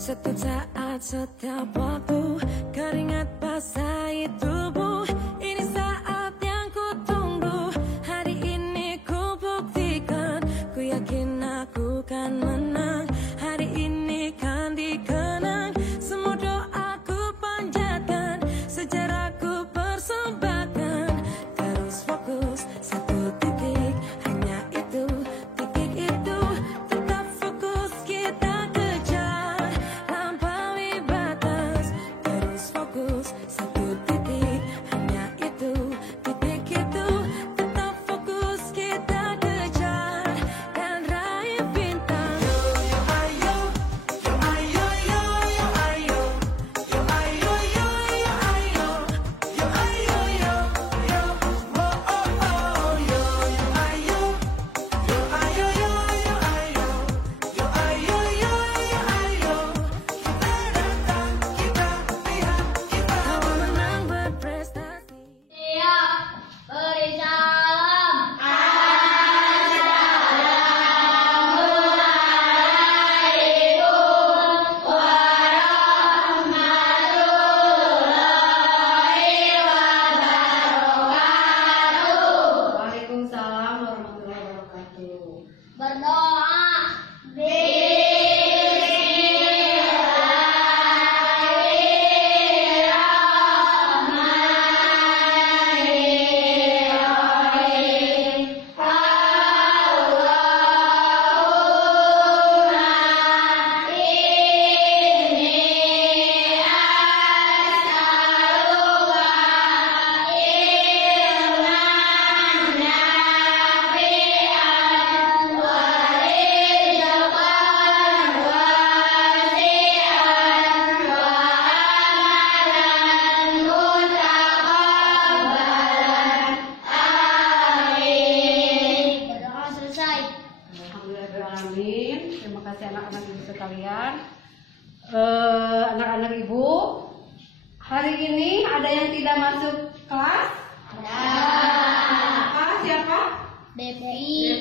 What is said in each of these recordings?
Setiap saat, setiap waktu, keringat basahi tubuh. Ini saat yang ku tunggu. Hari ini ku buktikan, ku yakin aku kan menang. Hari ini kan dikenang, semua doaku panjatkan, sejarahku persembahkan. Terus fokus, satu titik, hanya itu, titik itu. Tetap fokus, kita kejar, lampaui batas. Terus fokus, satu titik, hanya itu, titik itu. Tetap fokus, kita kejar, dan raih bintang. Yo yo ayo, yo ayo yo yo ayo, yo ayo yo yo ayo, yo ayo yo yo, oh oh oh, yo yo ayo, yo ayo yo yo ayo, yo ayo yo yo ayo. Kita datang, kita lihat, kita menang berprestasi. Siap, beri salam. Waalaikumsalam warahmatullahi wabarakatuh. Berdoa. Berdoa selesai. Alhamdulillahirrahmanirrahim. Terima kasih anak-anak ibu sekalian. Anak-anak ibu, hari ini ada yang tidak masuk kelas? Apa? Siapa? Depi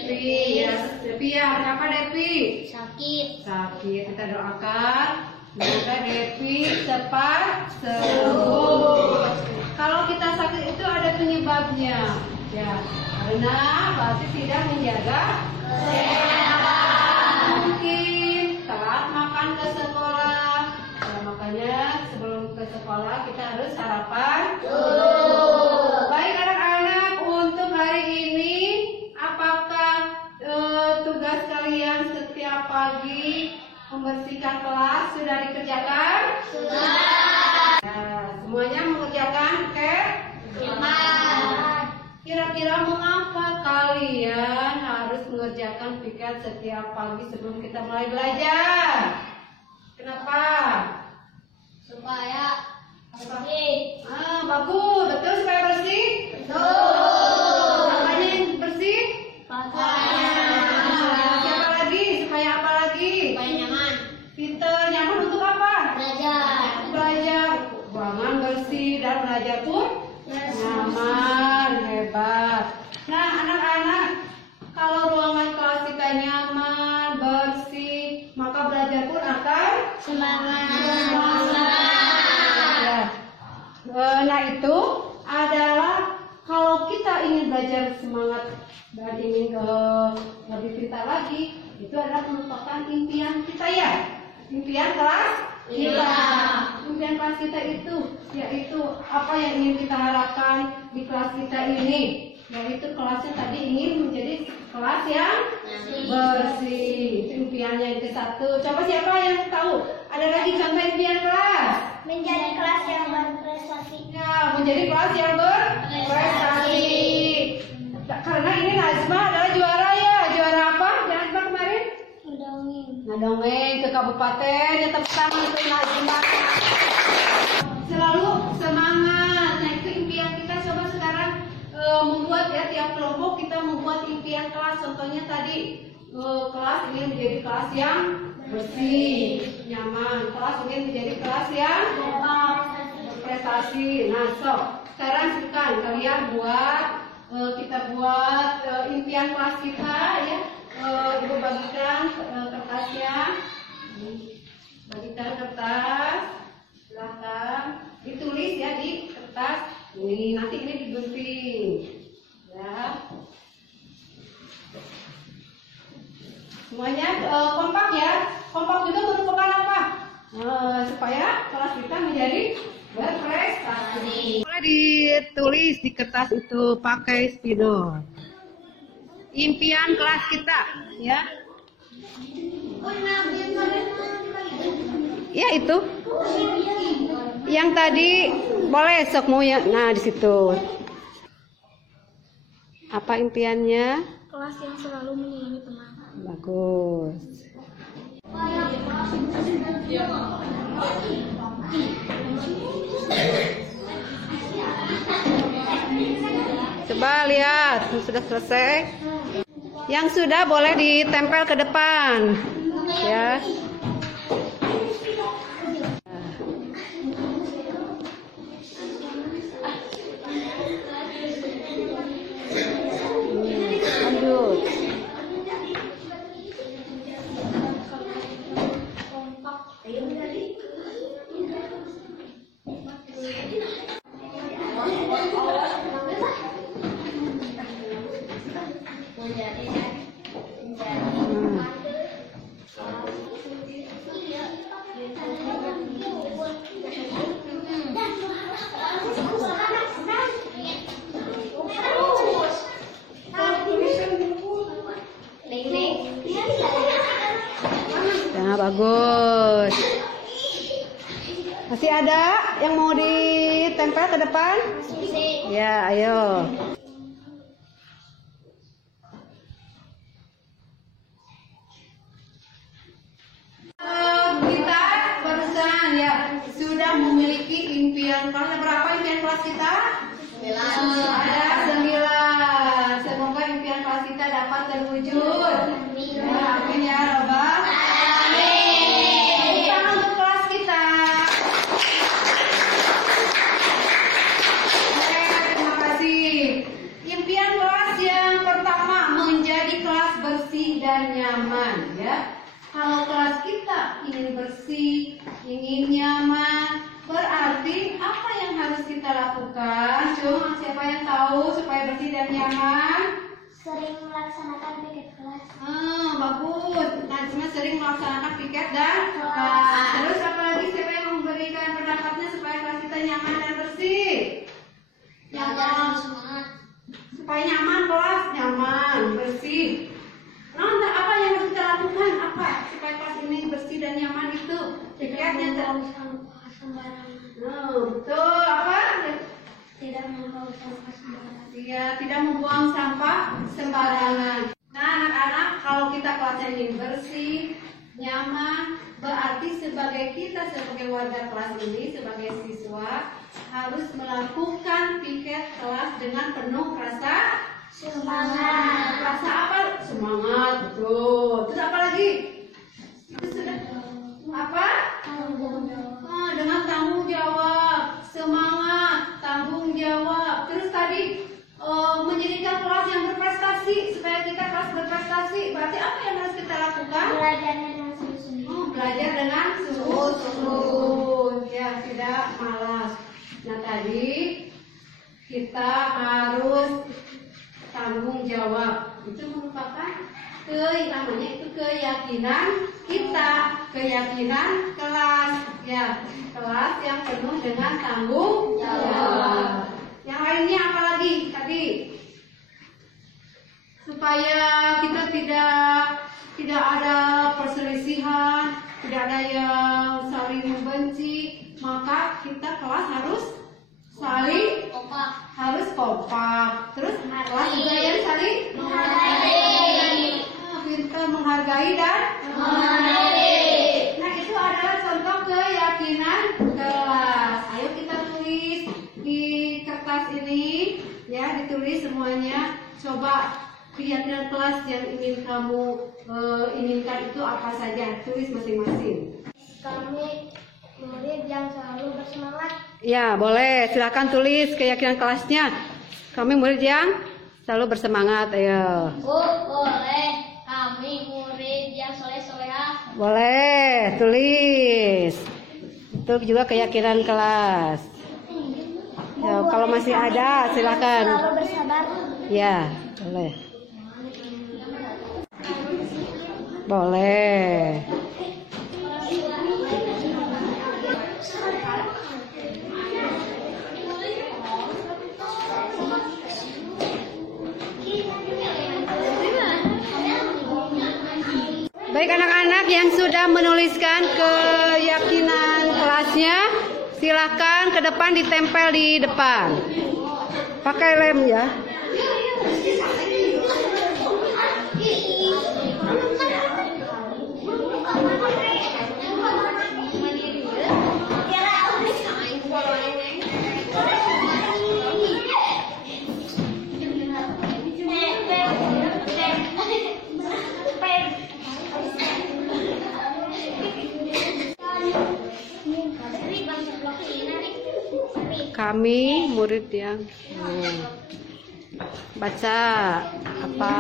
ya. Depi ya. Kenapa Depi? Sakit. Sakit. Kita doakan semoga Depi cepat sembuh. Kalau kita sakit itu ada penyebabnya, ya, karena pasti tidak menjaga kesehatan. Mungkin telat makan ke sekolah, ya, makanya sebelum ke sekolah kita harus sarapan. Baik anak-anak, untuk hari ini apakah tugas kalian setiap pagi membersihkan kelas sudah dikerjakan? Ya, semuanya mengerjakan, oke? Kira-kira mengapa kalian harus mengerjakan piket setiap pagi sebelum kita mulai belajar? Kenapa? Supaya bersih. Bagus, betul supaya bersih? Betul. Apanya yang bersih? Pakaian. Siapa lagi? Supaya apa lagi? Supaya nyaman. Pinter, nyaman untuk apa? Belajar. Belajar. Ruangan bersih dan belajar pun nyaman, hebat. Nah, anak-anak, kalau ruangan kelas kita nyaman, bersih, maka belajar pun akan Semangat. ya. Nah, itu adalah kalau kita ingin belajar semangat dan ingin lebih pintar lagi, itu adalah merupakan impian kita ya. Impian kelas kita. Impian kelas kita itu yaitu apa yang ingin kita harapkan di kelas kita ini, yaitu kelasnya tadi ingin menjadi kelas yang bersih. Itu impiannya yang ke-1. Coba siapa yang tahu? Ada lagi contoh impian kelas? Menjadi kelas yang berprestasi. Ya, menjadi kelas yang berprestasi. Karena ini Najma adalah juara ya. Juara apa? Najma kemarin? Ngedongeng ke kabupaten. Ya, tepuk tangan untuk Najma. Selalu semangat. Nah, itu impian kita. Coba sekarang membuat ya, tiap kelompok kita membuat impian kelas. Contohnya tadi kelas ingin menjadi kelas yang bersih, nyaman. Kelas ingin menjadi kelas yang berprestasi. Nah, sekarang silakan kalian buat, kita buat impian kelas kita ya. Ibu bagikan kertasnya. bagikan kertas, silakan ditulis ya di kertas ini. Nanti ini digunting, ya. Semuanya kompak ya. Kompak juga merupakan apa? Supaya kelas kita menjadi berprestasi. Boleh ditulis di kertas itu pakai spidol. Impian kelas kita, ya. Ya itu. Yang tadi boleh sok mau ya. Nah di situ. Apa impiannya? Kelas yang selalu menyayangi teman. Bagus. Coba lihat, sudah selesai. Yang sudah boleh ditempel ke depan, ya. Lanjut. Nah, bagus. Masih ada yang mau ditempel ke depan? Ya, ayo. Kita barusan ya sudah memiliki impian kelas. Berapa impian kelas kita? 9. Ada 9. Semoga impian kelas kita dapat terwujud. Amin ya Rabbal alamin. Tangan untuk kelas kita. Terima kasih. Impian kelas yang pertama menjadi kelas bersih dan nyaman, ya. Kalau kelas kita ingin bersih, ingin nyaman, berarti apa yang harus kita lakukan? Coba siapa yang tahu supaya bersih dan nyaman? Sering melaksanakan piket kelas. Bagus. Najma sering melaksanakan piket dan kelas. Terus apa lagi siapa yang memberikan pendapatnya supaya kelas kita nyaman dan bersih? Nyaman. Supaya nyaman kelas, nyaman, bersih. Nah, apa yang harus kita lakukan? Apa supaya kelas ini bersih dan nyaman itu? Piketnya Sembarangan. Betul. Apa? Tidak membuang sampah sembarangan. Iya, tidak membuang sampah sembarangan. Nah, anak-anak, kalau kita kelasnya ingin bersih, nyaman, berarti sebagai warga kelas ini, sebagai siswa, harus melakukan piket kelas dengan penuh rasa Semangat. Rasa apa? Semangat, betul. Terus apa lagi? Itu sudah apa? Dengan tanggung jawab, semangat, tanggung jawab. Terus tadi menjadikan kelas yang berprestasi, supaya kita kelas berprestasi. Berarti apa yang harus kita lakukan? Belajarnya dengan sungguh-sungguh. Belajar dengan sungguh-sungguh, ya, tidak malas. Nah tadi kita harus tanggung jawab. Itu merupakan namanya itu keyakinan kita, keyakinan kelas, ya, kelas yang penuh dengan tanggung jawab. Yang lainnya apa lagi tadi? Supaya kita tidak ada perselisihan, tidak ada yang saling membenci, maka kita kelas harus saling kompak. Terus kelas juga yang saling menghargai. Pintar menghargai dan menghargai. Nah, itu adalah contoh keyakinan kelas. Ayo kita tulis di kertas ini, ya, ditulis semuanya. Coba keyakinan kelas yang ingin kamu inginkan itu apa saja? Tulis masing-masing. Kami murid yang selalu bersemangat. Ya, boleh. Silakan tulis keyakinan kelasnya. Kami murid yang selalu bersemangat. Ayo. Boleh. Kami murid yang soleh-solehah Boleh, tulis. Itu juga keyakinan kelas. Ya, kalau masih ada, silakan. Selalu bersabar. Ya, boleh. Boleh. Baik anak-anak yang sudah menuliskan keyakinan kelasnya, silahkan ke depan ditempel di depan. Pakai lem ya. Kami murid yang baca apa?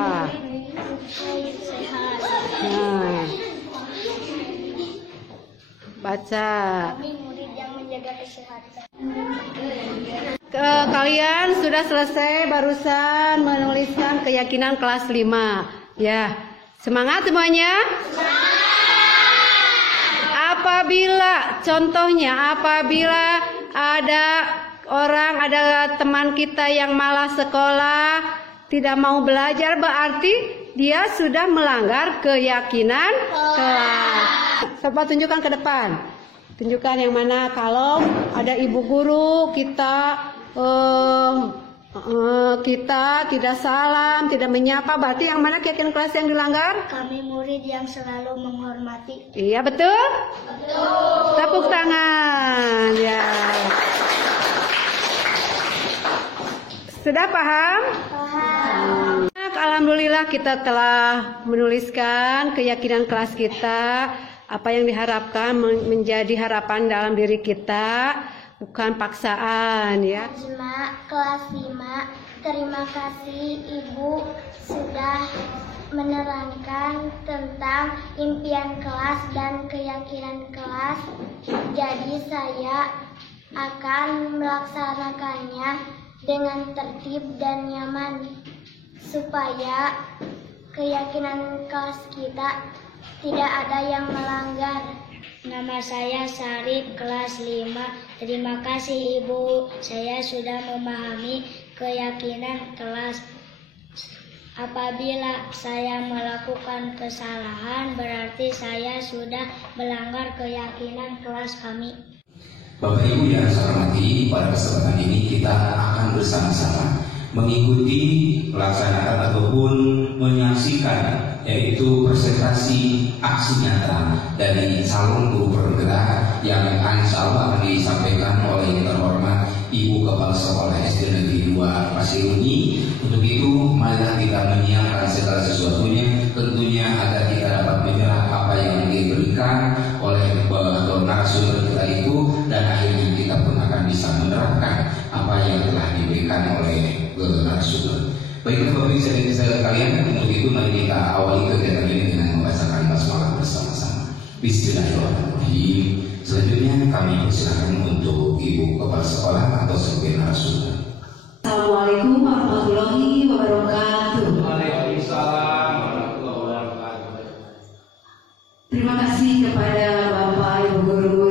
Nah, baca. Kami murid yang menjaga kesehatan. Kalian sudah selesai barusan menuliskan keyakinan kelas 5. Ya, semangat semuanya. Apabila ada teman kita yang malas sekolah, tidak mau belajar, berarti dia sudah melanggar keyakinan kelas. Coba tunjukkan ke depan. Tunjukkan yang mana. Kalau ada ibu guru, kita tidak salam, tidak menyapa, berarti yang mana keyakinan kelas yang dilanggar? Kami murid yang selalu menghormati. Iya, betul? Betul. Tepuk tangan. Ya. Sudah paham? Paham. Alhamdulillah kita telah menuliskan keyakinan kelas kita, apa yang diharapkan menjadi harapan dalam diri kita, bukan paksaan ya. Kelas 5, terima kasih Ibu sudah menerangkan tentang impian kelas dan keyakinan kelas. Jadi saya akan melaksanakannya dengan tertib dan nyaman supaya keyakinan kelas kita tidak ada yang melanggar. Nama saya Sarip, kelas 5. Terima kasih Ibu, saya sudah memahami keyakinan kelas. Apabila saya melakukan kesalahan, berarti saya sudah melanggar keyakinan kelas kami. Bapak Ibu yang saya hormati, pada kesempatan ini kita akan bersama-sama mengikuti pelaksanaan ataupun menyaksikan yaitu presentasi aksi nyata dari calon guru bergerak yang insya Allah akan disampaikan oleh yang terhormat Ibu Kepala Sekolah SD Negeri 2 Pasiruni. Untuk itu marilah kita menyiapkan segala sesuatunya, tentunya agar kita dapat menyerap apa yang diberikan oleh narasumber kita itu, dan akhirnya kita pun akan bisa menerapkan apa yang telah diberikan oleh narasumber. Baik Bapak Ibu sekalian, untuk itu mari kita awali kegiatan ini dengan membacakan basmalah bersama-sama. Bismillahirrahmanirrahim. Selanjutnya kami persilakan untuk Ibu Kepala Sekolah atau sebagai narasumber. Assalamualaikum warahmatullahi wabarakatuh. Waalaikumsalam warahmatullahi wabarakatuh. Terima kasih kepada Bapak Ibu guru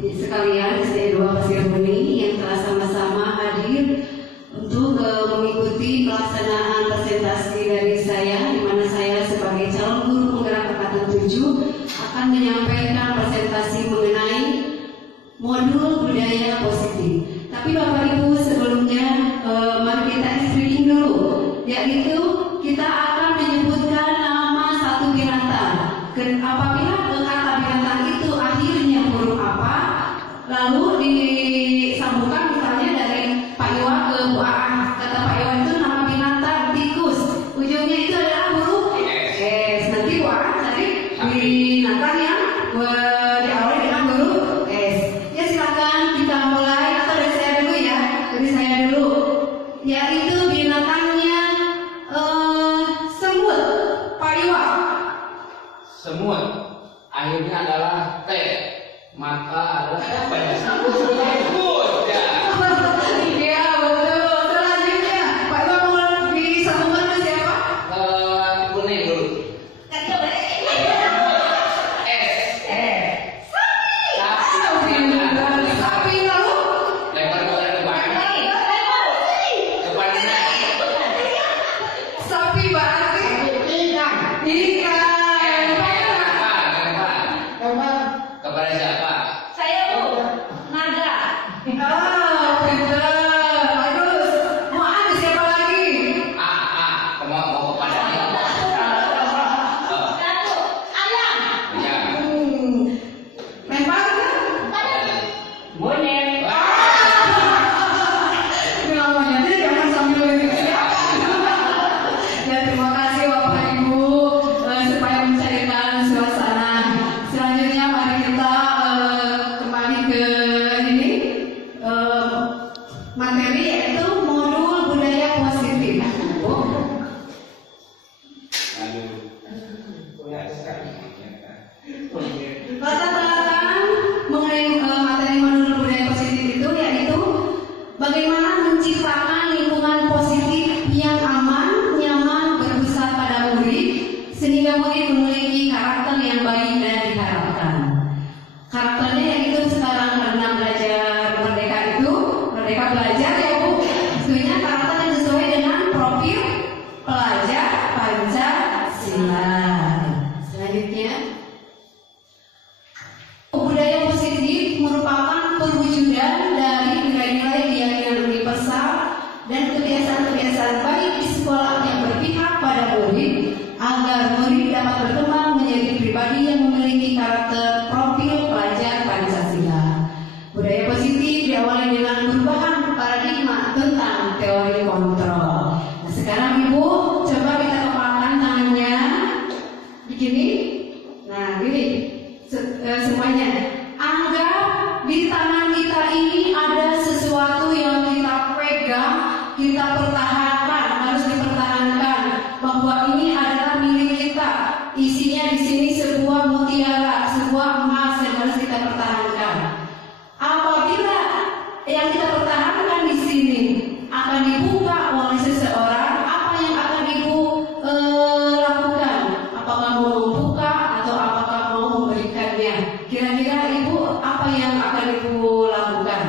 sekalian SD 2 Pasiruni yang telah sama-sama hadir untuk mengikuti pelaksanaan presentasi dari saya, di mana saya sebagai calon guru penggerak angkatan 7 akan menyampaikan presentasi mengenai modul budaya positif. Tapi Bapak Ibu sebelumnya mari kita screening dulu, yaitu kita akan menyebutkan nama satu binatang. Apabila kata binatang itu akhirnya huruf apa, lalu disambungkan misalnya dari Pak Iwa ke Bu Aan. Kata Pak Iwa itu nama binatang tikus, ujungnya itu adalah huruf S. Nanti Bu Aan cari binatang yang diawali dengan huruf S. Ya silakan kita mulai, atau dari saya dulu ya, dari saya dulu. Yaitu binatangnya semut, Pak Iwa. Semut Akhirnya adalah T. Maka adalah apa ya? Bagus ya. Iya betul. Selanjutnya Pak Iwan mau disambungkan ke siapa? Kuning dulu. Sapi lalu Lempar ke depan. Depannya. sapi berarti ikan. Lempar. Kepada siapa? Oh, pintar. Bagus. Mau ada siapa lagi? Mau kepada siapa? Ya. Lempar kan? Monyet. Bilang monyetnya jangan sambil lirik ya. Ya terima kasih Bapak Ibu supaya mencairkan suasana. Selanjutnya mari kita kembali ke ini materi yaitu modul budaya positif. Latar belakang mengenai materi modul budaya positif itu yaitu bagaimana menciptakan lingkungan positif yang aman, nyaman, berpusat pada murid sehingga murid memiliki karakter yang baik dan diharapkan. Karakternya yaitu sekarang karena belajar merdeka itu merdeka belajar ya Bu. Tentunya karakter yang sesuai dengan profil pelajar Pancasila. Selanjutnya budaya positif merupakan perwujudan dari nilai-nilai keyakinan universal dan kebiasaan-kebiasaan baik di sekolah yang berpihak pada murid agar murid dapat berkembang menjadi pribadi yang memiliki karakter profil pelajar Pancasila. Budaya positif diawali dengan perubahan paradigma tentang teori kontrol. Nah, sekarang Ibu coba kita kepalkan tangannya begini. Nah, gini. Semuanya anggap di tangan kita ini ada sesuatu yang kita pegang, kita pertahankan, harus dipertahankan bahwa ini adalah milik kita. Isinya di sini sebuah mutiara, sebuah emas yang harus kita pertahankan. Apabila yang kita pertahankan di sini akan dibuka oleh seseorang, apa yang akan Ibu lakukan? Apakah mau membuka atau apakah mau memberikannya? Kira-kira Ibu apa yang akan Ibu lakukan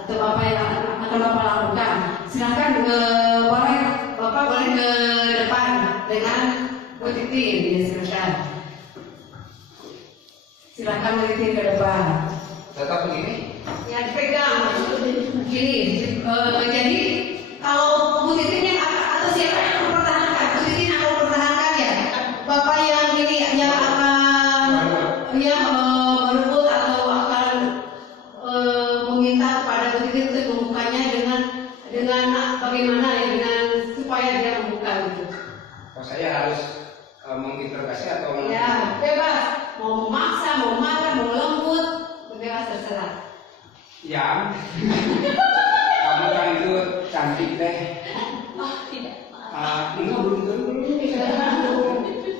atau apa yang akan Bapak lakukan? Silakan Bapak boleh ke depan dengan Bu Titin, ya silakan. Silakan Bu Titin ke depan. Tetap begini. Ya dipegang. Gini, jadi kalau Bu Titin atau siapa yang mempertahankan? Bu Titin akan mempertahankan ya. Bapak yang ini yang akan merebut atau akan meminta kepada Bu Titin untuk membukanya dengan bagaimana ya, dengan supaya dia membuka gitu. Oh, saya harus menginterogasi atau Ya bebas, mau memaksa, mau marah, mau lembut, bebas terserah. Ya. Kamu kan itu cantik deh. Enggak belum.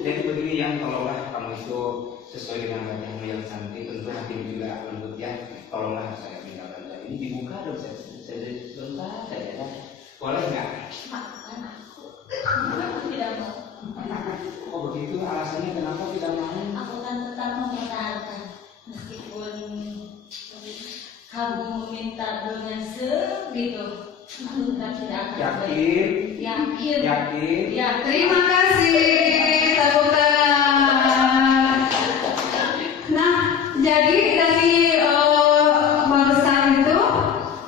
Jadi begini yang tolonglah kamu itu sesuai dengan wajahmu yang cantik, tentu hatimu juga lembut ya. Tolonglah saya minta bantuan ini dibuka dong, saya sebentar saja ya. Boleh nggak? Tidak mau. Oh begitu, alasannya kenapa tidak mau? Aku kan tetap mempertahankan meskipun kamu meminta dengan segitu. Aku tetap tidak akan. Yakin? Yakin. Ya. Terima kasih, tepuk tangan. Nah, jadi dari barusan itu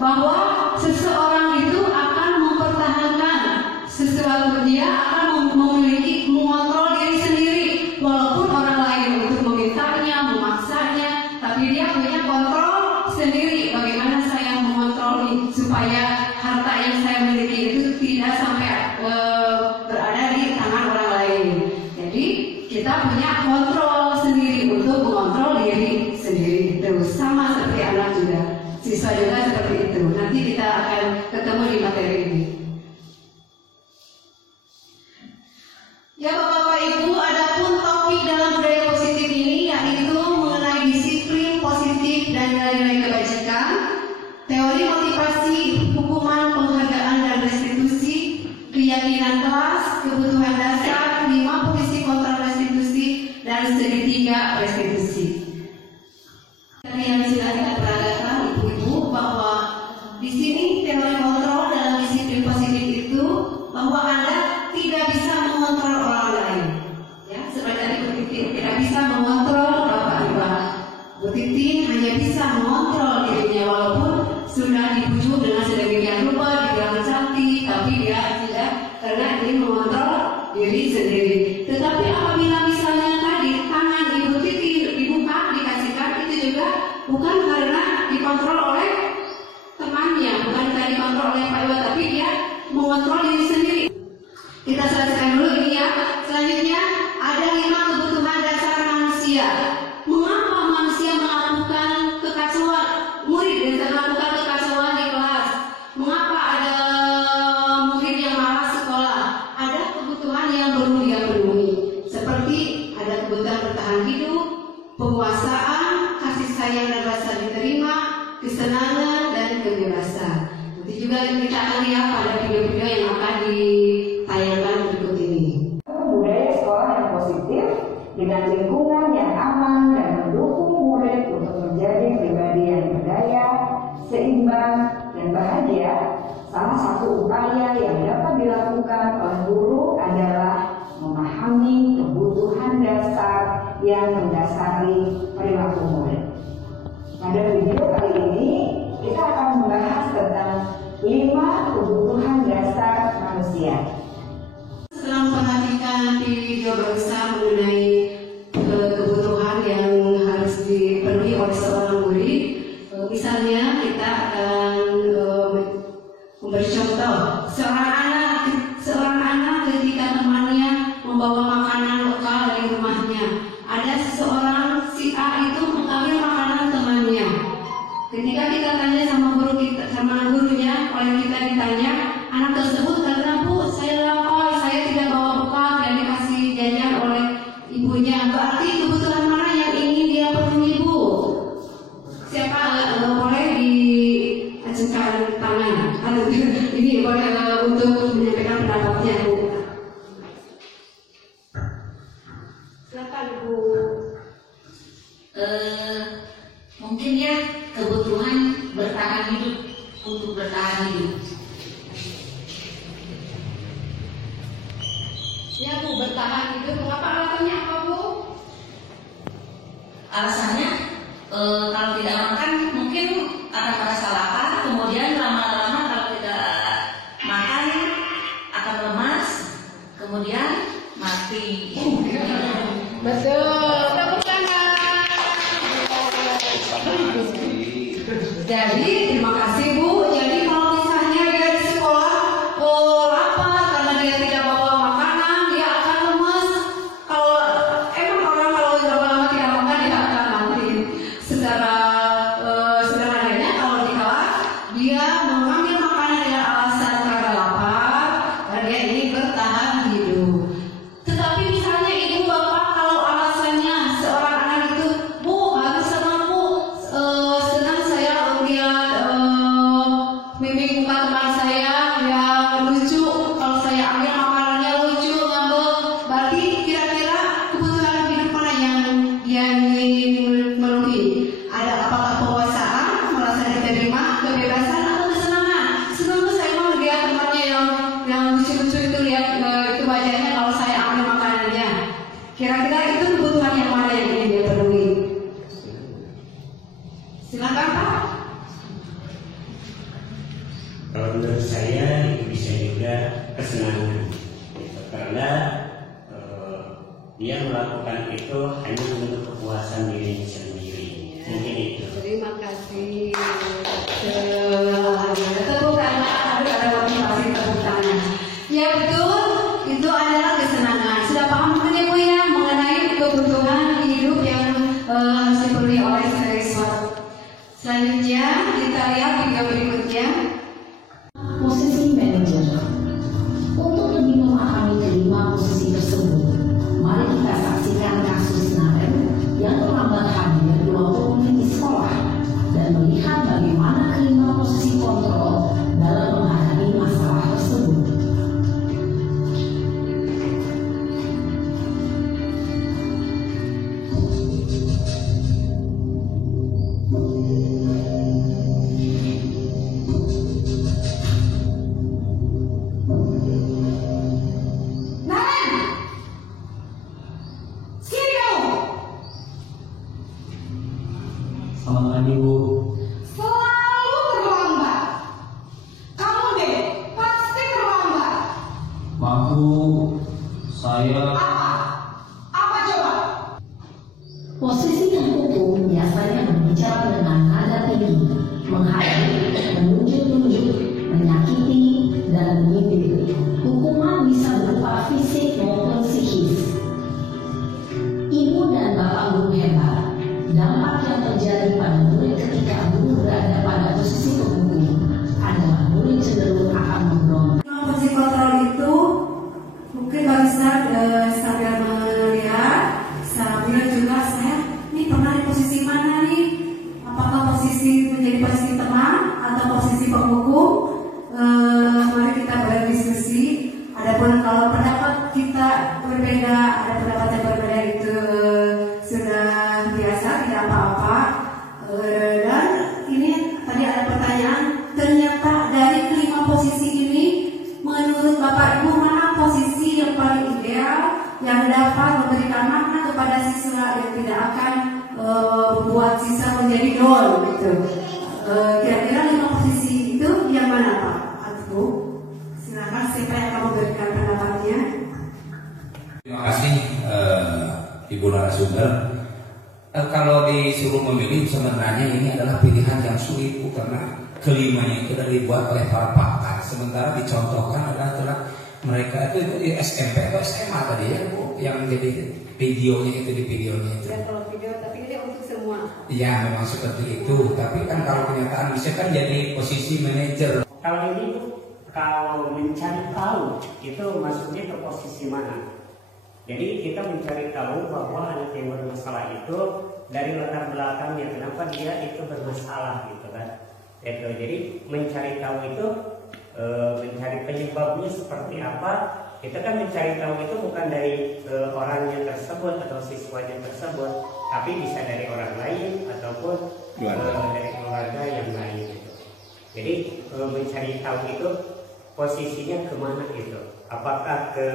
bahwa seseorang itu akan mempertahankan sesuatu, dia akan memiliki mengontrol diri sendiri, walaupun orang lain untuk memintanya, memaksanya, tapi dia punya kontrol sendiri. Bagaimana saya mengontrol supaya harta yang saya miliki itu tidak sampai berada di tangan orang lain. Jadi kita punya kontrol sendiri untuk mengontrol diri sendiri. Terus sama seperti anak juga, siswa juga seperti itu. Nanti kita akan ketemu di materi ini. Ya Bapak Ibu, adapun topik dalam budaya positif ini yaitu mengenai disiplin positif dan nilai-nilai kebajikan, teori motivasi, hukuman, penghargaan dan restitusi, keyakinan kelas, kebutuhan dasar, 5 posisi kontrol restitusi, dan segitiga restitusi. Yang sudah kita peragakan Ibu-ibu bahwa di sini teori kontrol dalam disiplin positif itu bahwa Anda tidak bisa mengontrol orang lain. Ya, seperti tadi Bu Titin tidak bisa mengontrol Bapak Ibu. Bu Titin hanya bisa mengontrol dirinya walaupun sudah dibujuk dengan sedemikian rupa, dibilang cantik, tapi dia tidak karena ingin mengontrol diri sendiri. Tetapi apabila misalnya tadi tangan Ibu Titin dibuka, dikasihkan, itu juga bukan karena dikontrol oleh temannya, bukan karena dikontrol oleh Pak Ibu, tapi dia mengontrol diri sendiri. Kita selesaikan dulu ini ya. Selanjutnya ada 5 kebutuhan dasar manusia. Mengapa manusia melakukan kekacauan? Murid melakukan kekacauan di kelas. Mengapa ada murid yang malas sekolah? Ada kebutuhan yang perlu dia penuhi. Seperti ada kebutuhan bertahan hidup, penguasaan, kasih sayang dan rasa diterima, kesenangan dan kebebasan. Nanti juga kita akan lihat pada video-video yang akan ditayangkan berikut ini. Budaya sekolah yang positif dengan lingkungan yang aman dan mendukung murid untuk menjadi pribadi yang berdaya, seimbang, dan bahagia. Salah satu upaya yang dapat dilakukan oleh guru adalah memahami kebutuhan dasar yang mendasari perilaku murid. Pada video kali ini kita akan membahas tentang 5 kebutuhan dasar manusia. Setelah memperhatikan video barusan mengenai kebutuhan yang harus dipenuhi oleh seorang murid, misalnya kita akan memberi contoh seorang anak ketika temannya membawa makanan lokal dari rumahnya, ada seseorang si A itu mengambil makanan temannya. Ketika kita tanya sama gurunya, oleh kita ditanya, anak tersebut karena Bu, saya lapar, saya tidak bawa bekal dan dikasih jajan oleh ibunya. Berarti kebutuhan mana yang ingin dia penuhi Bu? Siapa boleh diacungkan tangan? Ini boleh untuk menyampaikan pendapatnya Bu. Silakan Bu. Mungkin ya kebutuhan bertahan hidup, untuk bertahan hidup. Ya Bu, bertahan hidup. Mengapa alasannya apa Bu? Alasannya kalau tidak makan mungkin akan merasa lapar, kemudian lama-lama kalau tidak makan akan lemas, kemudian mati. Betul. Tepuk tangan. Jadi terima kasih Bu. Jadi kalau misalnya dia di sekolah lapar karena dia tidak bawa makanan, dia akan lemas. Kalau lama-lama tidak makan dia akan mati. Secara sederhananya kalau di kelas dia mengambil makanan dengan alasan karena lapar dan dia ingin bertahan hidup. Tetapi misalnya ibu bapak kalau alasannya seorang anak itu, Bu, habis sama Bu, senang saya lihat mimik muka teman saya yang lucu. Kalau saya ambil makanannya lucu, ngambek. Berarti kira-kira kebutuhan hidup mana yang dia ingin memenuhi? Ada apakah penguasaan, merasa diterima, kebebasan, atau kesenangan? Senang tuh saya mau lihat temannya yang lucu-lucu itu, lihat itu wajahnya kalau saya ambil makanannya. Kira-kira itu kebutuhan yang mana yang ingin dia penuhi? Silakan Pak. Kalau menurut saya itu bisa juga kesenangan, karena dia melakukan itu hanya untuk kepuasan dirinya sendiri. Mungkin itu. Terima kasih. Tepuk tangan. Ada motivasi tepuk tangan. Ya betul, itu adalah kesenangan. Sudah paham kan ya Bu ya mengenai kebutuhan hidup yang harus dipenuhi oleh siswa. Selanjutnya kita lihat video berikutnya. Posisi manajer. Untuk lebih memahami kelima posisi tersebut, apa? Apa coba? Posisi terhukum biasanya berbicara dengan nada tinggi, menghadap, menunjuk-nunjuk, menyakiti, dan menyindir. Hukuman bisa berupa fisik maupun psikis. Ibu dan bapak guru hebat, dampak yang terjadi pada murid ketika guru berada pada posisi penghukum adalah murid cenderung akan mendorong. Posisi kontrol itu mungkin barusan sambil melihat, sambil juga saya ini pernah di posisi mana nih? Apakah posisi menjadi posisi teman atau posisi penghukum? Mari kita berdiskusi. Adapun kalau pendapat kita berbeda, ada pendapat yang berbeda itu sudah biasa, tidak apa-apa. Dan ini tadi ada pertanyaan, ternyata dari kelima posisi ini, menurut Bapak Ibu mana posisi yang paling ideal yang dapat memberikan makna kepada siswa yang tidak akan membuat siswa menjadi nol gitu. Kira-kira 5 posisi itu yang mana Pak? Atau silakan siapa yang akan memberikan pendapatnya. Terima kasih Ibu narasumber. Kalau disuruh memilih sebenarnya ini adalah pilihan yang sulit Bu, karena kelimanya itu dibuat oleh para pakar. Sementara dicontohkan adalah mereka itu di SMP atau SMA tadi ya Bu, yang jadi videonya itu di videonya itu. Ya kalau video, tapi ini untuk semua. Iya memang seperti itu. Tapi kan kalau kenyataan bisa kan jadi posisi manajer. Kalau ini kalau mencari tahu itu maksudnya ke posisi mana? Jadi kita mencari tahu bahwa anak yang bermasalah itu dari latar belakangnya kenapa dia itu bermasalah gitu kan? Jadi mencari tahu itu mencari penyebabnya seperti apa? Kita kan mencari tahu itu bukan dari orangnya tersebut atau siswanya tersebut, tapi bisa dari orang lain ataupun dari keluarga yang lain. Gitu. Jadi mencari tahu itu posisinya kemana gitu? Apakah ke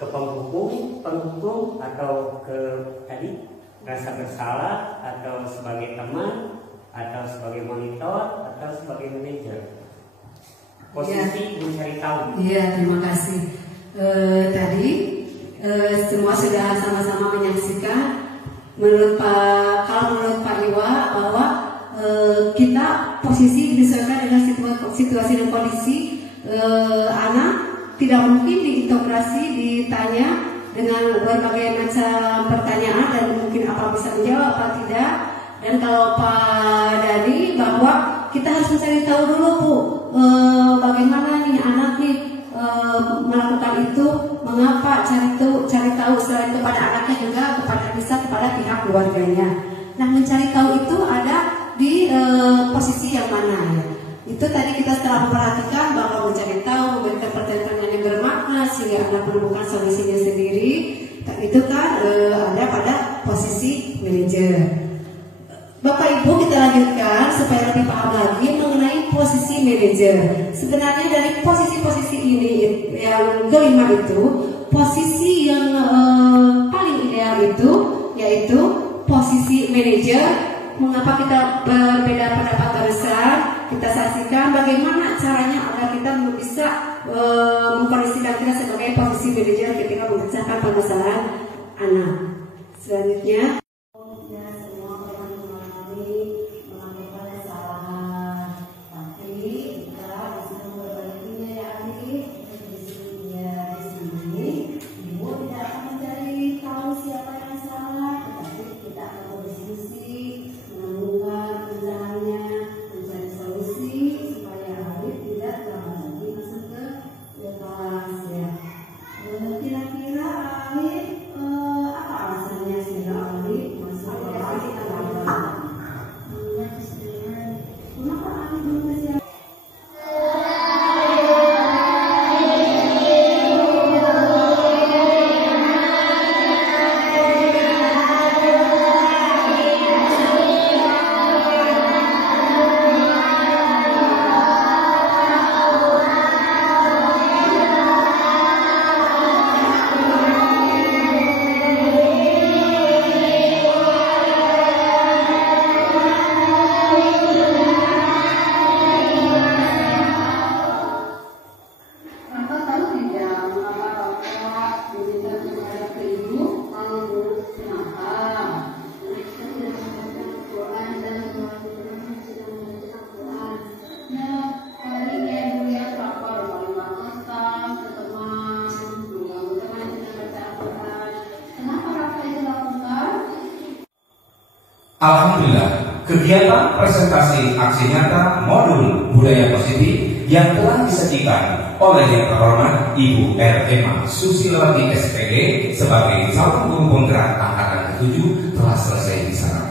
penghukum atau ke tadi rasa bersalah atau sebagai teman atau sebagai monitor atau sebagai manajer? Posisi mencari tahu. Iya, terima kasih. Tadi semua sudah sama-sama menyaksikan. Menurut Pak Iwa bahwa kita posisi disesuaikan dengan situasi dan kondisi anak. Tidak mungkin diintegrasi, ditanya dengan berbagai macam pertanyaan dan mungkin apa bisa menjawab apa tidak. Dan kalau Pak Dani bahwa kita harus mencari tahu dulu Bu, bagaimana nih anak nih melakukan itu, mengapa, cari tahu selain kepada anaknya juga kepada pihak keluarganya. Nah mencari tahu itu ada di posisi yang mana ya? Itu tadi kita setelah memperhatikan bahwa mencari tahu, memberikan pertanyaan yang bermakna sehingga anak menemukan solusinya sendiri. Itu kan ada pada posisi manajer. Bapak Ibu kita lanjutkan supaya lebih paham lagi mengenai posisi manajer. Sebenarnya dari posisi-posisi ini yang kelima itu, posisi yang paling ideal itu yaitu posisi manajer. Mengapa kita berbeda pendapat barusan? Kita saksikan bagaimana caranya agar kita bisa mengkondisikan kita sebagai posisi manajer ketika memecahkan permasalahan anak. Selanjutnya. Kira-kira Alhamdulillah, kegiatan presentasi aksi nyata modul budaya positif yang telah disajikan oleh yang terhormat Ibu R. Ema Susilawati SPD sebagai calon guru penggerak angkatan ke-7 telah selesai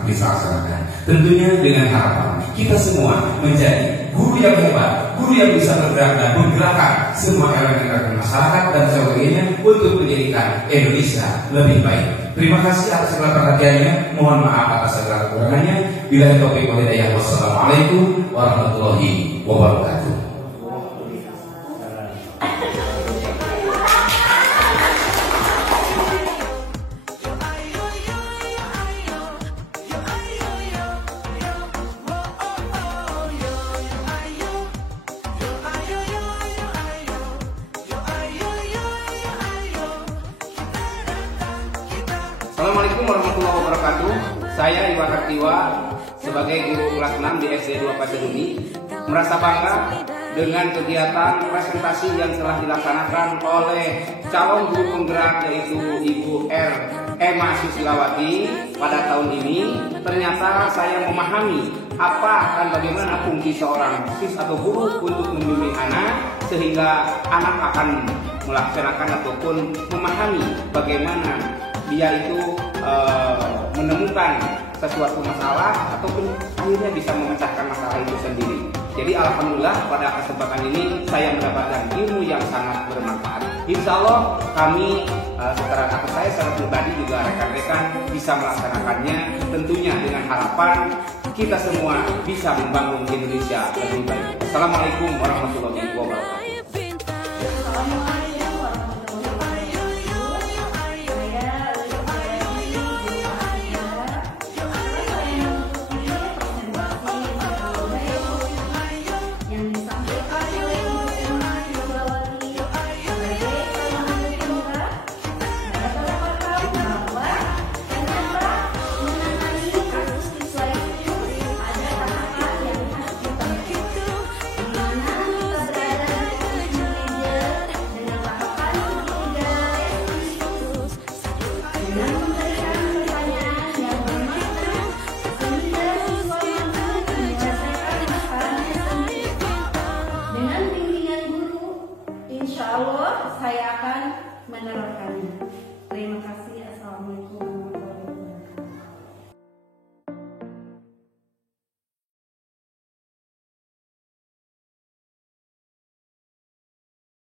dilaksanakan. Tentunya dengan harapan kita semua menjadi guru yang hebat, guru yang bisa bergerak dan menggerakkan semua elemen masyarakat dan sebagainya untuk menjadikan Indonesia lebih baik. Terima kasih atas segala perhatiannya. Mohon maaf atas segala kekurangannya. Bila taufiq wal hidayah. Wassalamualaikum warahmatullahi wabarakatuh. Assalamualaikum warahmatullahi wabarakatuh. Saya Iwan Aktiwa sebagai guru kelas 6 di SD 2 Paceruni merasa bangga dengan kegiatan presentasi yang telah dilaksanakan oleh calon guru penggerak yaitu Ibu R. Ema Susilawati pada tahun ini. Ternyata saya memahami apa dan bagaimana fungsi seorang sis atau guru untuk membimbing anak sehingga anak akan melaksanakan ataupun memahami bagaimana dia itu menemukan sesuatu masalah ataupun akhirnya bisa memecahkan masalah itu sendiri. Jadi alhamdulillah pada kesempatan ini saya mendapatkan ilmu yang sangat bermanfaat. Insya Allah kami saya secara pribadi juga rekan-rekan bisa melaksanakannya tentunya dengan harapan kita semua bisa membangun Indonesia lebih baik. Assalamualaikum warahmatullahi wabarakatuh.